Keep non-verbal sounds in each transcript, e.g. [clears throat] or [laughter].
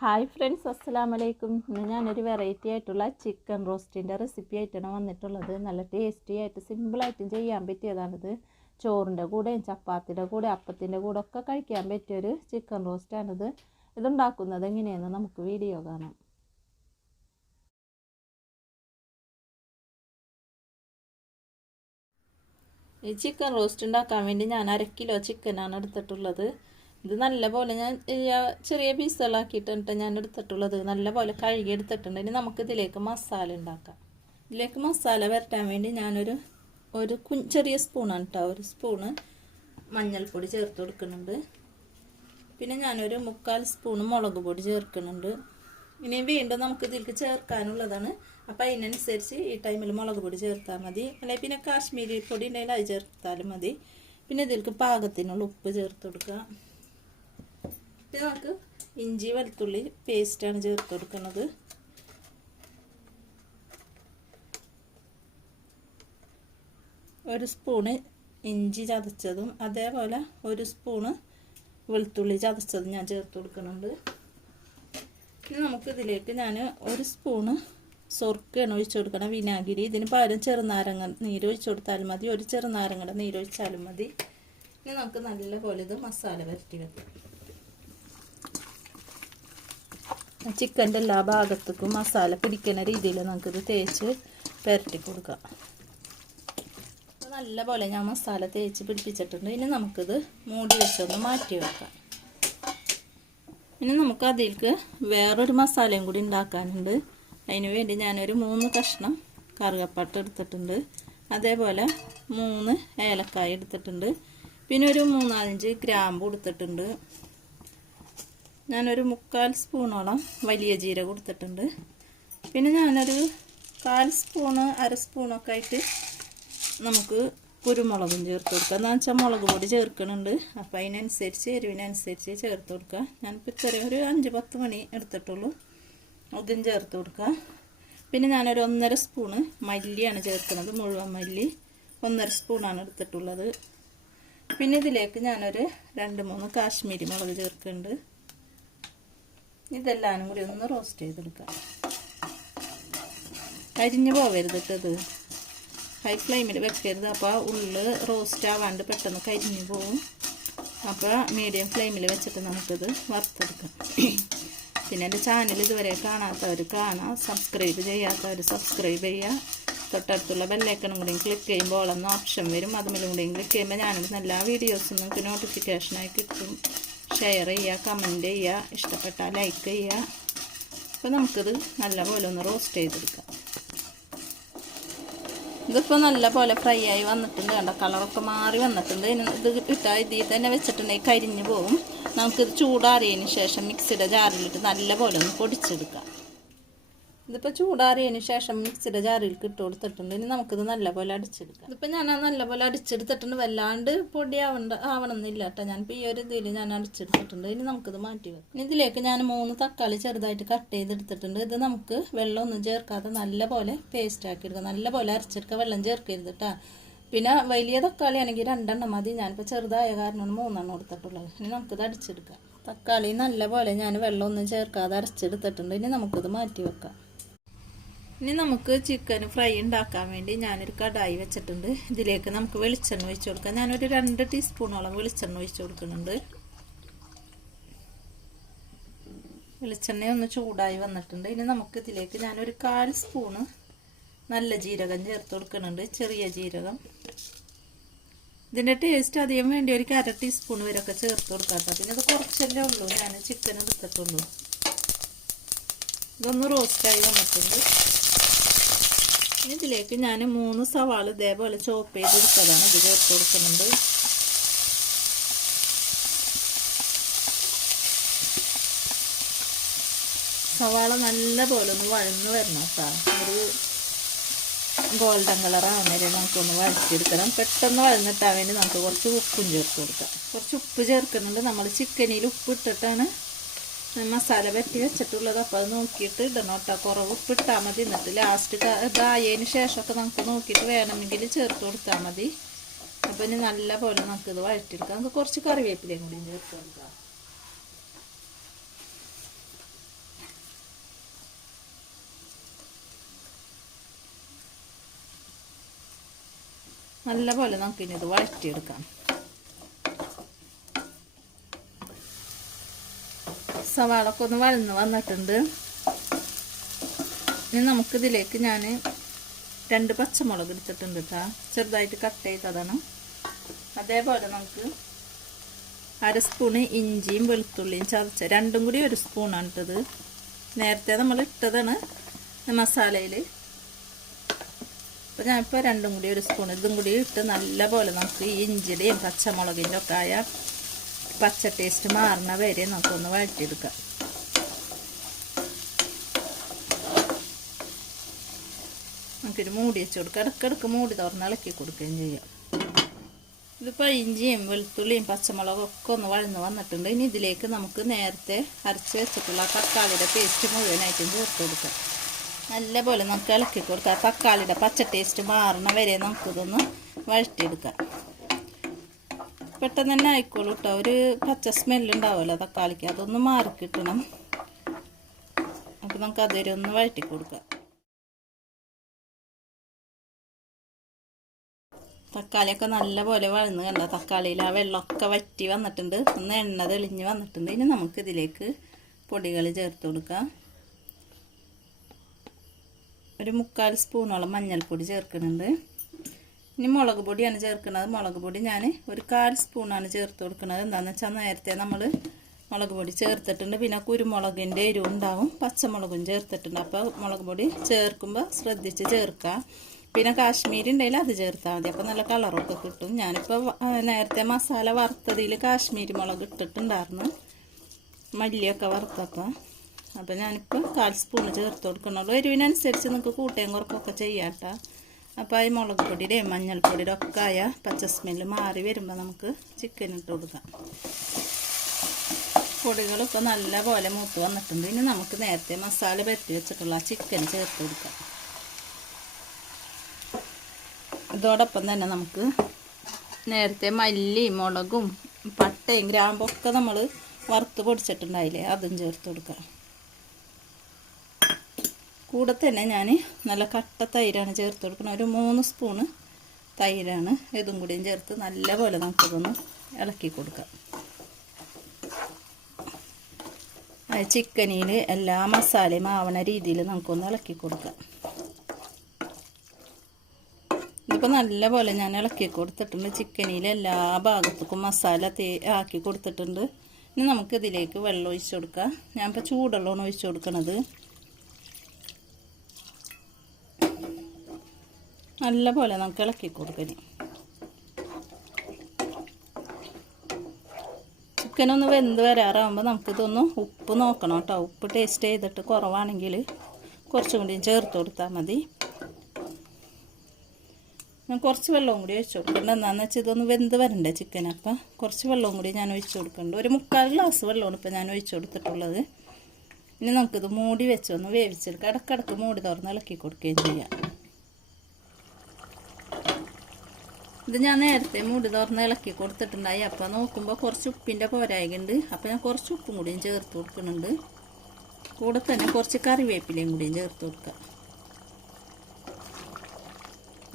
Hi friends അസ്സാം വലൈക്കും ഇന്ന് ഞാനൊരു വെറൈറ്റി ആയിട്ടുള്ള ചിക്കൻ റോസ്റ്റിന്റെ റെസിപ്പി ആയിട്ടാണ് വന്നിട്ടുള്ളത്. നല്ല ടേസ്റ്റി ആയിട്ട് സിമ്പിളായിട്ടും ചെയ്യാൻ പറ്റിയതാണിത്. ചോറിന്റെ കൂടെയും ചപ്പാത്തിയുടെ കൂടെ അപ്പത്തിന്റെ കൂടെ ഒക്കെ കഴിക്കാൻ പറ്റിയൊരു ചിക്കൻ റോസ്റ്റാണിത് ഇതുണ്ടാക്കുന്നത് എങ്ങനെയെന്ന് നമുക്ക് വീഡിയോ കാണാം. ഈ ചിക്കൻ റോസ്റ്റ് ഉണ്ടാക്കാൻ വേണ്ടി ഞാൻ അര കിലോ ചിക്കനാണ് എടുത്തിട്ടുള്ളത്. ഇത് നല്ലപോലെ ഞാൻ ചെറിയ പീസുകളാക്കിയിട്ടാണ് ഞാൻ എടുത്തിട്ടുള്ളത് നല്ലപോലെ കഴുകി എടുത്തിട്ടുണ്ട് ഇനി നമുക്ക് ഇതിലേക്ക് മസാല ഉണ്ടാക്കാം. ഇതിലേക്ക് മസാല വരട്ടാൻ വേണ്ടി ഞാനൊരു ഒരു കു ചെറിയ സ്പൂണാണ് കേട്ടോ ഒരു സ്പൂണ് മഞ്ഞൾപ്പൊടി ചേർത്ത് കൊടുക്കുന്നുണ്ട്. പിന്നെ ഞാനൊരു മുക്കാൽ സ്പൂണ് മുളക് പൊടി ചേർക്കുന്നുണ്ട്. ഇനി വീണ്ടും നമുക്ക് ഇതിലേക്ക് ചേർക്കാനുള്ളതാണ്. അപ്പം അതിനനുസരിച്ച് ഈ ടൈമിൽ മുളക് പൊടി ചേർത്താൽ മതി. അല്ലെങ്കിൽ പിന്നെ കാശ്മീരി പൊടി ഉണ്ടെങ്കിൽ അത് ചേർത്താലും മതി. പിന്നെ ഇതിലേക്ക് പാകത്തിനുള്ള ഉപ്പ് ചേർത്ത് കൊടുക്കുക പിന്നെ നമുക്ക് ഇഞ്ചി വെളുത്തുള്ളി പേസ്റ്റാണ് ചേർത്ത് കൊടുക്കുന്നത്. ഒരു സ്പൂണ് ഇഞ്ചി ചതച്ചതും അതേപോലെ ഒരു സ്പൂണ് വെളുത്തുള്ളി ചതച്ചതും ഞാൻ ചേർത്ത് കൊടുക്കുന്നുണ്ട്. ഇനി നമുക്കിതിലേക്ക് ഞാൻ ഒരു സ്പൂണ് സ്വർക്കാണ് ഒഴിച്ചു കൊടുക്കണം വിനാഗിരി. ഇതിന് പകരം ചെറുനാരങ്ങ നീര് ഒഴിച്ചു കൊടുത്താലും മതി. ഒരു ചെറുനാരങ്ങയുടെ നീര് ഒഴിച്ചാലും മതി. ഇനി നമുക്ക് നല്ലപോലെ ഇത് മസാല വരട്ടി വെക്കാം. ചിക്കന്റെ എല്ലാ ഭാഗത്തേക്കും മസാല പിടിക്കുന്ന രീതിയിൽ നമുക്കിത് തേച്ച് പുരട്ടി കൊടുക്കാം. നല്ല പോലെ ഞാൻ മസാല തേച്ച് പിടിപ്പിച്ചിട്ടുണ്ട്. ഇനി നമുക്കിത് മൂടി വെച്ചൊന്ന് മാറ്റി വെക്കാം. ഇനി നമുക്ക് അതിലേക്ക് വേറൊരു മസാലയും കൂടി ഉണ്ടാക്കാനുണ്ട്. അതിന് വേണ്ടി ഞാനൊരു മൂന്ന് കഷ്ണം കറുകപ്പട്ട എടുത്തിട്ടുണ്ട്. അതേപോലെ മൂന്ന് ഏലക്കായ എടുത്തിട്ടുണ്ട്. പിന്നെ ഒരു മൂന്നാലഞ്ച് ഗ്രാമ്പ് എടുത്തിട്ടുണ്ട്. ഞാനൊരു മുക്കാൽ സ്പൂണോളം വലിയ ജീരകം കൊടുത്തിട്ടുണ്ട്. പിന്നെ ഞാനൊരു കാൽ സ്പൂണ് അര സ്പൂണൊക്കെ ആയിട്ട് നമുക്ക് കുരുമുളകും ചേർത്ത് കൊടുക്കാം. എന്ന് വെച്ചാൽ മുളക് പൊടി ചേർക്കുന്നുണ്ട് അപ്പോൾ അതിനനുസരിച്ച് എരിവിനനുസരിച്ച് ചേർത്ത് കൊടുക്കുക ഞാനിപ്പോൾ ഇത്രയും ഒരു അഞ്ച് പത്ത് മണി എടുത്തിട്ടുള്ളൂ. അതും ചേർത്ത് കൊടുക്കുക പിന്നെ ഞാനൊരു ഒന്നര സ്പൂണ് മല്ലിയാണ് ചേർക്കുന്നത്. മുഴുവൻ മല്ലി ഒന്നര സ്പൂണാണ് എടുത്തിട്ടുള്ളത്. പിന്നെ ഇതിലേക്ക് ഞാനൊരു രണ്ട് മൂന്ന് കാശ്മീരി മുളക് ചേർക്കുന്നുണ്ട് ഇതെല്ലാം കൂടി ഒന്ന് റോസ്റ്റ് ചെയ്തെടുക്കാം. കരിഞ്ഞു പോകരുത് ഇത്. ഹൈ ഫ്ലെയിമിൽ വെക്കരുത്. അപ്പോൾ ഉള്ളിൽ റോസ്റ്റ് ആവാണ്ട് പെട്ടെന്ന് കരിഞ്ഞു പോവും. അപ്പോൾ മീഡിയം ഫ്ലെയിമിൽ വെച്ചിട്ട് നമുക്കിത് വറുത്തെടുക്കാം. [clears throat] പിന്നെ എന്റെ ചാനൽ ഇതുവരെ കാണാത്തവർ കാണാം. സബ്സ്ക്രൈബ് ചെയ്യാത്തവർ സബ്സ്ക്രൈബ് ചെയ്യുക തൊട്ടടുത്തുള്ള ബെല്ലൈക്കണും കൂടി ക്ലിക്ക് ചെയ്യുമ്പോൾ ഓളെന്ന ഓപ്ഷൻ വരും. അതുമല്ലെങ്കിൽ കൂടി ക്ലിക്ക് ചെയ്യുമ്പോൾ ഞാനിത് എല്ലാ വീഡിയോസും നിങ്ങൾക്ക് നോട്ടിഫിക്കേഷനായി കിട്ടും. ഷെയർ ചെയ്യുക കമന്റ് ചെയ്യുക ഇഷ്ടപ്പെട്ടാൽ ലൈക്ക് ചെയ്യുക. അപ്പോൾ നമുക്കിത് നല്ലപോലെ ഒന്ന് റോസ്റ്റ് ചെയ്തെടുക്കാം. ഇതിപ്പോൾ നല്ല പോലെ ഫ്രൈ ആയി വന്നിട്ടുണ്ട് കണ്ട? കളറൊക്കെ മാറി വന്നിട്ടുണ്ട്. ഇത് ഇട്ടാൽ ഇതിൽ തന്നെ വെച്ചിട്ടുണ്ടെങ്കിൽ കരിഞ്ഞു പോകും നമുക്കിത് ചൂടാറിയതിന് ശേഷം മിക്സിയുടെ ജാറിലിട്ട് നല്ല പോലെ ഒന്ന് പൊടിച്ചെടുക്കാം. ഇതിപ്പോൾ ചൂടാറിയതിന് ശേഷം മിക്സിയുടെ ജാറിലേക്ക് ഇട്ട് കൊടുത്തിട്ടുണ്ട്. ഇനി നമുക്കിത് നല്ലപോലെ അടിച്ചെടുക്കാം. ഇതിപ്പോൾ ഞാൻ നല്ലപോലെ അടിച്ചെടുത്തിട്ടുണ്ട്. വല്ലാണ്ട് പൊടിയാവണ്ട ആവണമെന്നില്ല കേട്ടോ. ഞാനിപ്പോൾ ഈ ഒരു ഇതിൽ ഞാൻ അടിച്ചെടുത്തിട്ടുണ്ട്. ഇനി നമുക്കിത് മാറ്റി വെക്കാം. ഇനി ഇതിലേക്ക് ഞാൻ മൂന്ന് തക്കാളി ചെറുതായിട്ട് കട്ട് ചെയ്തെടുത്തിട്ടുണ്ട്. ഇത് നമുക്ക് വെള്ളമൊന്നും ചേർക്കാതെ നല്ലപോലെ പേസ്റ്റ് ആക്കി എടുക്കാം. നല്ലപോലെ അരച്ചെടുക്കുക വെള്ളം ചേർക്കരുത് കേട്ടോ. പിന്നെ വലിയ തക്കാളി ആണെങ്കിൽ രണ്ടെണ്ണം മതി. ഞാനിപ്പോൾ ചെറുതായ കാരണമാണ് മൂന്നെണ്ണം എടുത്തിട്ടുള്ളത് ഇനി നമുക്കിത് അടിച്ചെടുക്കാം. തക്കാളി നല്ലപോലെ ഞാൻ വെള്ളമൊന്നും ചേർക്കാതെ അരച്ചെടുത്തിട്ടുണ്ട്. ഇനി നമുക്കിത് മാറ്റി വെക്കാം. ഇനി നമുക്ക് ചിക്കൻ ഫ്രൈ ഉണ്ടാക്കാൻ വേണ്ടി ഞാനൊരു കടായി വെച്ചിട്ടുണ്ട്. ഇതിലേക്ക് നമുക്ക് വെളിച്ചെണ്ണ ഒഴിച്ചു കൊടുക്കാം. ഞാനൊരു രണ്ട് ടീസ്പൂണോളം വെളിച്ചെണ്ണ ഒഴിച്ചു കൊടുക്കുന്നുണ്ട്. വെളിച്ചെണ്ണ ഒന്ന് ചൂടായി വന്നിട്ടുണ്ട്. ഇനി നമുക്ക് ഇതിലേക്ക് ഞാനൊരു കാൽ സ്പൂണ് നല്ല ജീരകം ചേർത്ത് കൊടുക്കുന്നുണ്ട്. ചെറിയ ജീരകം. ഇതിന്റെ ടേസ്റ്റ് അധികം വേണ്ടി ഒരു അര ടീസ്പൂൺ വരെയൊക്കെ ചേർത്ത് കൊടുക്കാം പിന്നെ ഇത് കുറച്ചല്ലേ ഉള്ളൂ. ഞാൻ ചിക്കൻ എടുത്തിട്ടുള്ളൂ. ഇതൊന്ന് റോസ്റ്റായി വന്നിട്ടുണ്ട്. ഇതിലേക്ക് ഞാൻ മൂന്ന് സവാള ഇതേപോലെ ചോപ്പ് ചെയ്ത് എടുത്തതാണ് ഇത് ചേർത്ത് കൊടുക്കുന്നുണ്ട്. സവാള നല്ല പോലെ ഒന്ന് വഴന്ന് വരണം കേട്ടോ. ഒരു ഗോൾഡൻ കളറാണ് വരെ നമുക്കൊന്ന് വഴച്ചെടുക്കണം പെട്ടെന്ന് വഴന്നിട്ടാൻ വേണ്ടി നമുക്ക് കുറച്ച് ഉപ്പും ചേർത്ത് കൊടുക്കാം. കുറച്ച് ഉപ്പ് ചേർക്കുന്നുണ്ട്. നമ്മൾ ചിക്കനിൽ ഉപ്പ് ഇട്ടിട്ടാണ് മസാല പറ്റി വെച്ചിട്ടുള്ളത്. അപ്പോൾ അത് നോക്കിയിട്ട് ഇടണം കേട്ടോ. കുറവ് ഉപ്പിട്ടാൽ മതി. എന്നിട്ട് ലാസ്റ്റ് ഇതായതിന് ശേഷമൊക്കെ നമുക്ക് നോക്കിയിട്ട് വേണമെങ്കിൽ ചേർത്ത് കൊടുത്താൽ മതി. അപ്പോൾ ഇനി നല്ല പോലെ ഇത് വഴറ്റിയെടുക്കാം. നമുക്ക് കുറച്ച് കറിവേപ്പിലയും കൂടി ചേർത്ത് കൊടുക്കാം. നല്ല പോലെ നമുക്കിനി ഇത് വഴറ്റിയെടുക്കാം. സവാളൊക്കെ ഒന്ന് വഴന്ന് വന്നിട്ടുണ്ട്. ഇനി നമുക്കിതിലേക്ക് ഞാൻ രണ്ട് പച്ചമുളക് എടുത്തിട്ടുണ്ട് കേട്ടോ ചെറുതായിട്ട് കട്ട് ചെയ്തതാണ് അതേപോലെ നമുക്ക് അര സ്പൂണ് ഇഞ്ചിയും വെളുത്തുള്ളിയും ചതച്ച രണ്ടും കൂടി ഒരു സ്പൂണാണ് ഇട്ടത്. നേരത്തെ നമ്മൾ ഇട്ടതാണ് മസാലയിൽ അപ്പോൾ ഞാനിപ്പോൾ രണ്ടും കൂടി ഒരു സ്പൂൺ ഇതും കൂടി ഇട്ട് നല്ലപോലെ നമുക്ക് ഈ ഇഞ്ചിയുടെയും പച്ചമുളകിന്റെ ഒക്കെ ആയ പച്ച ടേസ്റ്റ് മാറണ വരെ നമുക്കൊന്ന് വഴറ്റിയെടുക്കാം. നമുക്കൊരു മൂടി വെച്ച് കൊടുക്കുക ഇടയ്ക്കിടയ്ക്ക് മൂടി തുറന്ന് ഇളക്കി കൊടുക്കുകയും ചെയ്യാം. ഇതിപ്പോൾ ഇഞ്ചിയും വെളുത്തുള്ളിയും പച്ചമുളകും ഒക്കെ ഒന്ന് വഴന്ന് വന്നിട്ടുണ്ട്. ഇനി ഇതിലേക്ക് നമുക്ക് നേരത്തെ അരച്ച് വെച്ചിട്ടുള്ള തക്കാളിയുടെ പേസ്റ്റ് മുഴുവനായിട്ടും ചേർത്ത് കൊടുക്കാം. നല്ല പോലെ നമുക്ക് ഇളക്കി കൊടുക്കാം. തക്കാളിയുടെ പച്ച ടേസ്റ്റ് മാറണ വരെ നമുക്കിതൊന്ന് വഴറ്റിയെടുക്കാം. പെട്ടെന്ന് തന്നെ ആയിക്കോളൂ കേട്ടോ ഒരു പച്ച സ്മെല്ലുണ്ടാവുമല്ലോ തക്കാളിക്ക്. അതൊന്ന് മാറി കിട്ടണം. അപ്പോൾ നമുക്ക് അതൊരു ഒന്ന് വഴറ്റി കൊടുക്കാം. തക്കാളിയൊക്കെ നല്ലപോലെ വഴന്ന് കണ്ട? തക്കാളിയിൽ ആ വെള്ളമൊക്കെ വറ്റി വന്നിട്ടുണ്ട്. ഒന്ന് എണ്ണ തെളിഞ്ഞ് വന്നിട്ടുണ്ട്. ഇനി നമുക്ക് ഇതിലേക്ക് പൊടികൾ ചേർത്ത് കൊടുക്കാം. ഒരു മുക്കാൽ സ്പൂണോളം മഞ്ഞൾപ്പൊടി ചേർക്കുന്നുണ്ട്. ഇനി മുളക് പൊടിയാണ് ചേർക്കുന്നത്. മുളക് പൊടി ഞാൻ ഒരു കാൽ സ്പൂണാണ് ചേർത്ത് കൊടുക്കുന്നത്. എന്താണെന്ന് വെച്ചാൽ നേരത്തെ നമ്മൾ മുളക് പൊടി ചേർത്തിട്ടുണ്ട്. പിന്നെ കുരുമുളകിന്റെ എരിവ് ഉണ്ടാവും. പച്ചമുളകും ചേർത്തിട്ടുണ്ട്. അപ്പോൾ മുളക് പൊടി ചേർക്കുമ്പോൾ ശ്രദ്ധിച്ച് ചേർക്കുക പിന്നെ കാശ്മീരി ഉണ്ടെങ്കിൽ അത് ചേർത്താൽ മതി. അപ്പോൾ നല്ല കളറൊക്കെ കിട്ടും. ഞാനിപ്പോൾ നേരത്തെ മസാല വറുത്തതിൽ കാശ്മീരി മുളക് ഇട്ടിട്ടുണ്ടായിരുന്നു. മല്ലിയൊക്കെ വറുത്തപ്പോൾ അപ്പോൾ ഞാനിപ്പോൾ കാൽ സ്പൂൺ ചേർത്ത് കൊടുക്കണുള്ളൂ എരിവിനനുസരിച്ച് നിങ്ങൾക്ക് കൂട്ടയും കുറക്കൊക്കെ ചെയ്യാം കേട്ടോ അപ്പോൾ ഈ മുളക് പൊടിയുടെയും മഞ്ഞൾപ്പൊടിയുടെ ഒക്കെ ആയ പച്ച സ്മെല്ല് മാറി വരുമ്പോൾ നമുക്ക് ചിക്കൻ ഇട്ട് കൊടുക്കാം. പൊടികളൊക്കെ നല്ല പോലെ മൂത്ത് വന്നിട്ടുണ്ട്. ഇനി നമുക്ക് നേരത്തെ മസാല പരത്തി വെച്ചിട്ടുള്ള ചിക്കൻ ചേർത്ത് കൊടുക്കാം. ഇതോടൊപ്പം തന്നെ നമുക്ക് നേരത്തെ മല്ലിയും മുളകും പട്ടയും ഗ്രാമ്പൊക്കെ നമ്മൾ വറുത്ത് പൊടിച്ചിട്ടുണ്ടായില്ലേ അതും ചേർത്ത് കൊടുക്കാം. കൂടെ തന്നെ ഞാൻ നല്ല കട്ട തൈരാണ് ചേർത്ത് കൊടുക്കുന്നത്. ഒരു മൂന്ന് സ്പൂണ് തൈരാണ് ഇതും കൂടിയും ചേർത്ത് നല്ലപോലെ നമുക്കിതൊന്ന് ഇളക്കി കൊടുക്കാം. ചിക്കനിൽ എല്ലാ മസാലയും ആവണ രീതിയിൽ നമുക്കൊന്ന് ഇളക്കി കൊടുക്കാം. ഇതിപ്പോൾ നല്ലപോലെ ഞാൻ ഇളക്കി കൊടുത്തിട്ടുണ്ട്. ചിക്കനിൽ എല്ലാ ഭാഗത്തേക്കും മസാല തേ ആക്കി കൊടുത്തിട്ടുണ്ട്. ഇനി നമുക്കിതിലേക്ക് വെള്ളം ഒഴിച്ചു കൊടുക്കാം. ഞാനിപ്പോൾ ചൂടുള്ളതാണ് ഒഴിച്ചു കൊടുക്കണത്. നല്ല പോലെ നമുക്ക് ഇളക്കി കൊടുക്കണേ ചിക്കനൊന്ന് വെന്ത് വരാറാകുമ്പോൾ നമുക്കിതൊന്ന് ഉപ്പ് നോക്കണം കേട്ടോ. ഉപ്പ് ടേസ്റ്റ് ചെയ്തിട്ട് കുറവാണെങ്കിൽ കുറച്ചും കൂടി ചേർത്ത് കൊടുത്താൽ മതി. ഞാൻ കുറച്ച് വെള്ളവും കൂടി ഒഴിച്ചു കൊടുക്കുന്നുണ്ട് എന്താണെന്ന് വെച്ചാൽ ഇതൊന്ന് വെന്ത് വരണ്ടേ ചിക്കൻ അപ്പം? കുറച്ച് വെള്ളവും കൂടി ഞാൻ ഒഴിച്ചു കൊടുക്കുന്നുണ്ട് ഒരു മുക്കാൽ ഗ്ലാസ് വെള്ളമാണ് ഇപ്പോൾ ഞാൻ ഒഴിച്ചു കൊടുത്തിട്ടുള്ളത്. ഇനി നമുക്കിത് മൂടി വെച്ചൊന്ന് വേവിച്ചെടുക്കാം. ഇടക്കിടക്ക് മൂടി തുറന്ന് ഇളക്കി കൊടുക്കുകയും ചെയ്യാം. ഇത് ഞാൻ നേരത്തെ മൂടി തുറന്ന് ഇളക്കി കൊടുത്തിട്ടുണ്ടായി. അപ്പോൾ നോക്കുമ്പോൾ കുറച്ച് ഉപ്പിന്റെ പോരായുണ്ട് അപ്പോൾ ഞാൻ കുറച്ച് ഉപ്പും കൂടിയും ചേർത്ത് കൊടുക്കുന്നുണ്ട്. കൂടെ തന്നെ കുറച്ച് കറിവേപ്പിലയും കൂടിയും ചേർത്ത് കൊടുക്കാം.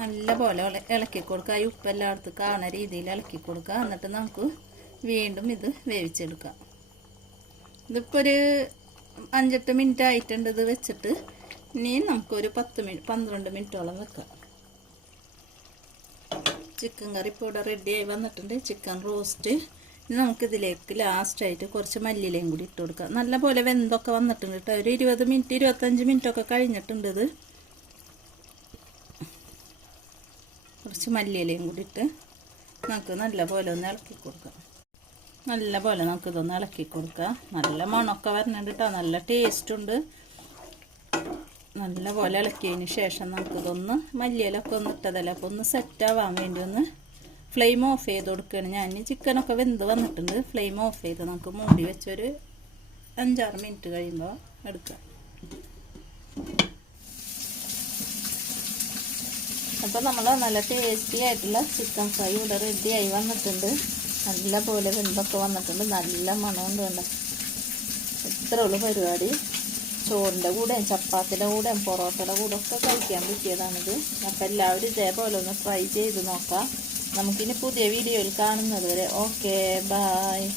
നല്ല പോലെ ഇളക്കി കൊടുക്കുക ഈ ഉപ്പ് എല്ലായിടത്തും കാണുന്ന രീതിയിൽ ഇളക്കി കൊടുക്കുക എന്നിട്ട് നമുക്ക് വീണ്ടും ഇത് വേവിച്ചെടുക്കാം. ഇതിപ്പോൾ ഒരു അഞ്ചെട്ട് മിനിറ്റ് ആയിട്ടുണ്ട് ഇത് വെച്ചിട്ട്. ഇനി നമുക്കൊരു പത്ത് മിനിറ്റ് പന്ത്രണ്ട് മിനിറ്റോളം വെക്കാം. ചിക്കൻ കറി ഇപ്പോൾ ഇവിടെ റെഡിയായി വന്നിട്ടുണ്ട്. ചിക്കൻ റോസ്റ്റ് ഇനി നമുക്കിതിലേക്ക് ലാസ്റ്റായിട്ട് കുറച്ച് മല്ലിയിലയും കൂടി ഇട്ട് കൊടുക്കാം. നല്ല പോലെ വെന്തൊക്കെ വന്നിട്ടുണ്ട് കേട്ടോ. ഒരു ഇരുപത് മിനിറ്റ് ഇരുപത്തഞ്ച് മിനിറ്റ് ഒക്കെ കഴിഞ്ഞിട്ടുണ്ട് ഇത്. കുറച്ച് മല്ലിയിലയും കൂടി ഇട്ട് നമുക്ക് നല്ല പോലെ ഒന്ന് ഇളക്കി കൊടുക്കാം. നല്ല പോലെ നമുക്കിതൊന്ന് ഇളക്കി കൊടുക്കാം. നല്ല മണമൊക്കെ വരണുണ്ട് കേട്ടോ. നല്ല ടേസ്റ്റുണ്ട് നല്ല പോലെ ഇളക്കിയതിന് ശേഷം നമുക്കിതൊന്ന് മല്ലിയിലൊക്കെ ഒന്ന് ഇട്ടതല്ല? അപ്പോൾ ഒന്ന് സെറ്റാവാൻ വേണ്ടി ഒന്ന് ഫ്ലെയിം ഓഫ് ചെയ്ത് കൊടുക്കുകയാണ്. ഞാൻ ചിക്കനൊക്കെ വെന്ത് വന്നിട്ടുണ്ട്. ഫ്ലെയിം ഓഫ് ചെയ്ത് നമുക്ക് മൂടി വെച്ചൊരു അഞ്ചാറ് മിനിറ്റ് കഴിയുമ്പോൾ എടുക്കാം. അപ്പോൾ നമ്മൾ നല്ല ടേസ്റ്റി ആയിട്ടുള്ള ചിക്കൻ ഫ്രൈ ഇവിടെ റെഡിയായി വന്നിട്ടുണ്ട്. നല്ല പോലെ വെന്തൊക്കെ വന്നിട്ടുണ്ട്. നല്ല മണമുണ്ട് വേണ്ട ഇത്രയുള്ള പരിപാടി. ചോറിന്റെ കൂടെയും ചപ്പാത്തിയുടെ കൂടെയും പൊറോട്ടയുടെ കൂടെ ഒക്കെ കഴിക്കാൻ പറ്റിയതാണിത്. അപ്പം എല്ലാവരും ഇതേപോലെ ഒന്ന് ട്രൈ ചെയ്ത് നോക്കാം. നമുക്കിനി പുതിയ വീഡിയോയിൽ കാണുന്നത് വരെ ഓക്കെ ബായ്